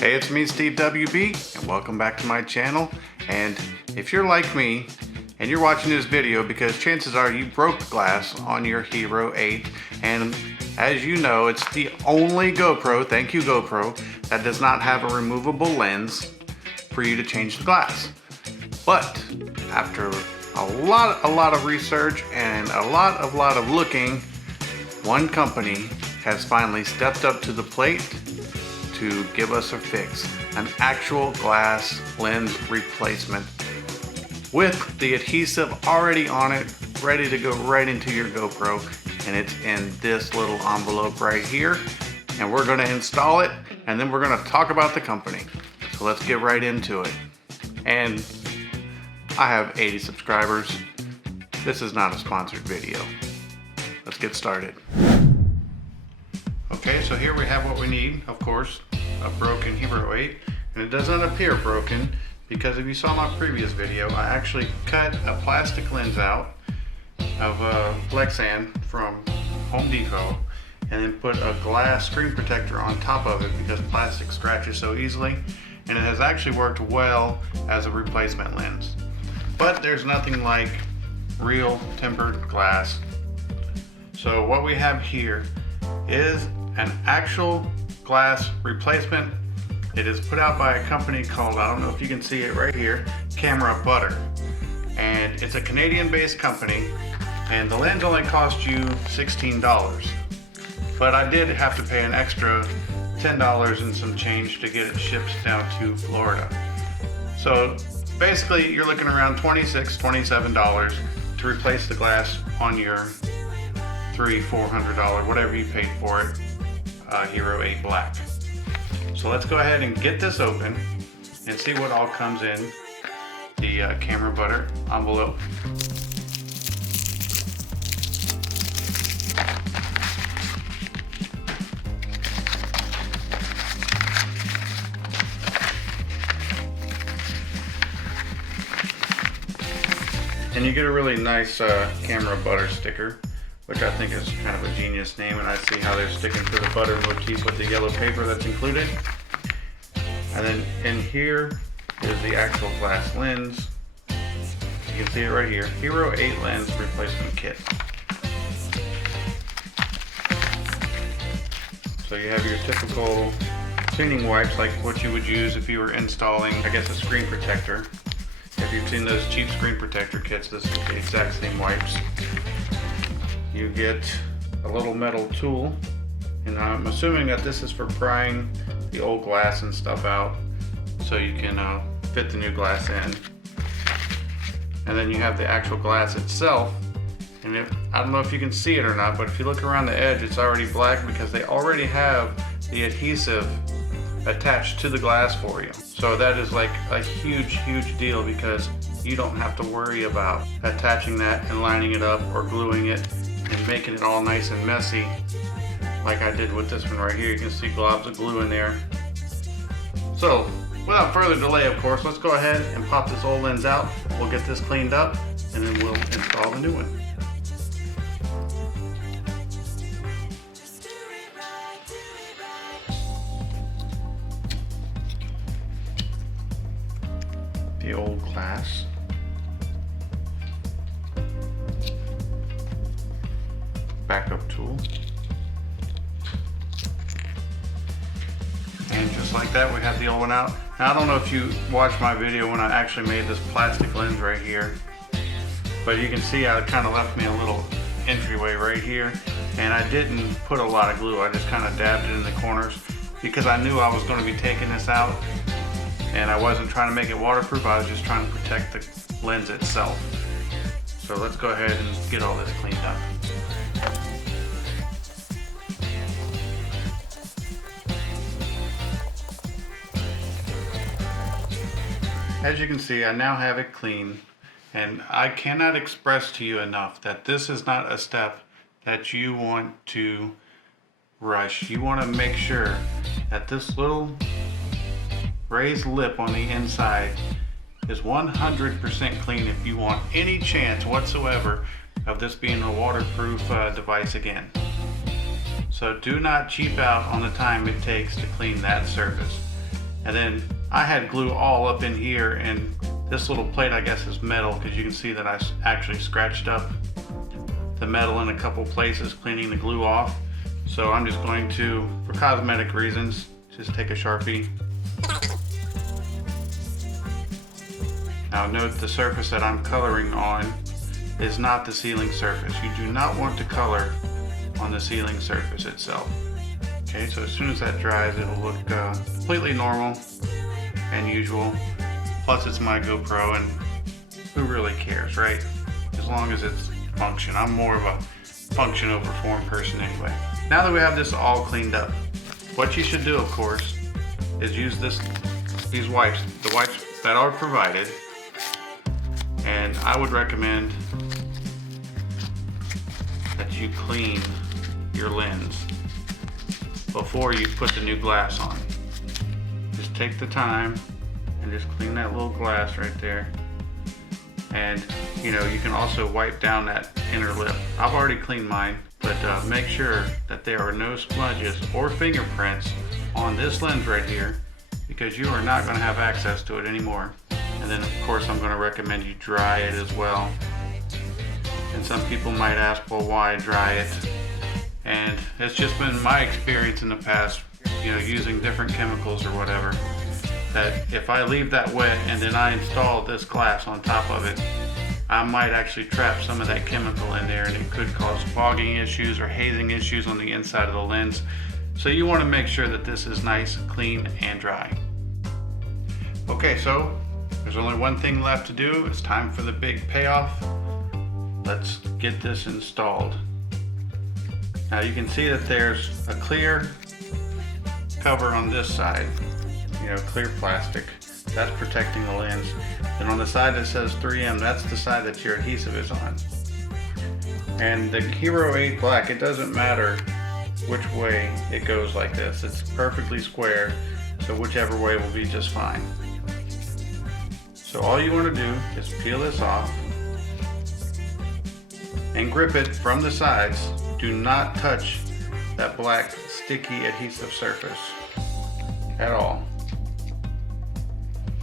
Hey, it's me, Steve WB, and welcome back to my channel. And if you're like me and you're watching this video because chances are you broke the glass on your Hero 8, and as you know, it's the only GoPro, thank you GoPro, that does not have a removable lens for you to change the glass. But after a lot of research and a lot of looking, one company has finally stepped up to the plate to give us a fix, an actual glass lens replacement with the adhesive already on it, ready to go right into your GoPro, and it's in this little envelope right here. And we're gonna install it, and then we're gonna talk about the company. So let's get right into it. And I have 80 subscribers. This is not a sponsored video. Let's get started. Okay, so here we have what we need, of course, a broken Hero 8, and it doesn't appear broken because if you saw my previous video, I actually cut a plastic lens out of Lexan from Home Depot and then put a glass screen protector on top of it because plastic scratches so easily, and it has actually worked well as a replacement lens. But there's nothing like real tempered glass. So what we have here is an actual glass replacement. It is put out by a company called, I don't know if you can see it right here, Camea Butter. And it's a Canadian-based company, and the lens only cost you $16. But I did have to pay an extra $10 and some change to get it shipped down to Florida. So basically you're looking around $26, $27 to replace the glass on your $300, $400, whatever you paid for it, Hero 8 Black. So let's go ahead and get this open and see what all comes in the Camea Butter envelope. And you get a really nice Camea Butter sticker, which I think is kind of a genius name, and I see how they're sticking to the butter motif with the yellow paper that's included. And then in here is the actual glass lens. You can see it right here, Hero 8 Lens Replacement Kit. So you have your typical cleaning wipes like what you would use if you were installing, I guess, a screen protector. If you've seen those cheap screen protector kits, this is the exact same wipes. You get a little metal tool, and I'm assuming that this is for prying the old glass and stuff out so you can fit the new glass in. And then you have the actual glass itself, and I don't know if you can see it or not, but if you look around the edge, it's already black because they already have the adhesive attached to the glass for you. So that is like a huge deal because you don't have to worry about attaching that and lining it up or gluing it and making it all nice and messy like I did with this one right here. You can see globs of glue in there. So without further delay, of course, let's go ahead and pop this old lens out. We'll get this cleaned up and then we'll install the new one. The old glass. Backup tool. And just like that, we have the old one out. Now I don't know if you watched my video when I actually made this plastic lens right here, but you can see how it kind of left me a little entryway right here, and I didn't put a lot of glue. I just kind of dabbed it in the corners because I knew I was going to be taking this out, and I wasn't trying to make it waterproof. I was just trying to protect the lens itself. So let's go ahead and get all this cleaned up. As you can see, I now have it clean, and I cannot express to you enough that this is not a step that you want to rush. You want to make sure that this little raised lip on the inside is 100% clean if you want any chance whatsoever of this being a waterproof device again. So do not cheap out on the time it takes to clean that surface. And then I had glue all up in here, and this little plate I guess is metal, because you can see that I actually scratched up the metal in a couple places cleaning the glue off. So I'm just going to, for cosmetic reasons, just take a Sharpie. Now note the surface that I'm coloring on is not the sealing surface. You do not want to color on the sealing surface itself. Okay, so as soon as that dries, it'll look completely normal and usual. Plus it's my GoPro, and who really cares, right? As long as it's function. I'm more of a function over form person anyway. Now that we have this all cleaned up, what you should do, of course, is use these wipes, the wipes that are provided. And I would recommend that you clean your lens before you put the new glass on. Just take the time and just clean that little glass right there. And you know, you can also wipe down that inner lip. I've already cleaned mine, but make sure that there are no smudges or fingerprints on this lens right here, because you are not going to have access to it anymore. And then of course I'm going to recommend you dry it as well. And some people might ask, well, why dry it? And it's just been my experience in the past, you know, using different chemicals or whatever, that if I leave that wet and then I install this glass on top of it, I might actually trap some of that chemical in there, and it could cause fogging issues or hazing issues on the inside of the lens. So you want to make sure that this is nice, clean, and dry. Okay, so there's only one thing left to do. It's time for the big payoff. Let's get this installed. Now you can see that there's a clear cover on this side, you know, clear plastic. That's protecting the lens. And on the side that says 3M, that's the side that your adhesive is on. And the Hero 8 Black, it doesn't matter which way it goes like this. It's perfectly square, so whichever way will be just fine. So all you want to do is peel this off and grip it from the sides. Do not touch that black sticky adhesive surface at all.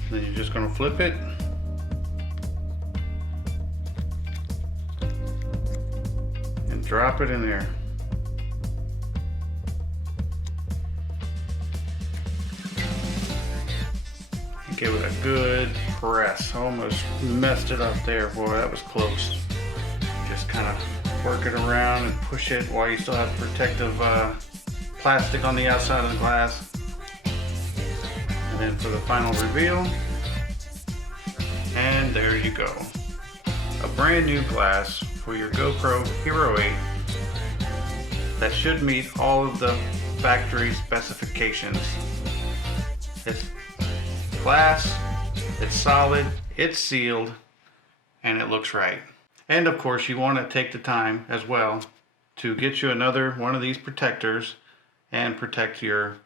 Then you're just going to flip it and drop it in there. And give it a good press. Almost messed it up there. Boy, that was close. Just kind of work it around and push it while you still have protective plastic on the outside of the glass. And then for the final reveal, and there you go. A brand new glass for your GoPro Hero 8 that should meet all of the factory specifications. It's glass, it's solid, it's sealed, and it looks right. And of course you want to take the time as well to get you another one of these protectors and protect your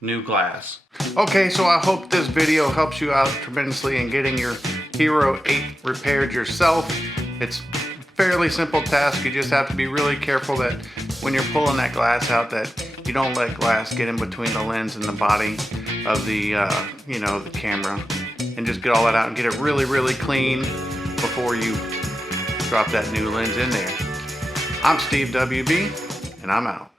new glass. Okay, so I hope this video helps you out tremendously in getting your Hero 8 repaired yourself. It's a fairly simple task. You just have to be really careful that when you're pulling that glass out, that you don't let glass get in between the lens and the body of the you know, the camera, and just get all that out and get it really, really clean before you drop that new lens in there. I'm Steve WB, and I'm out.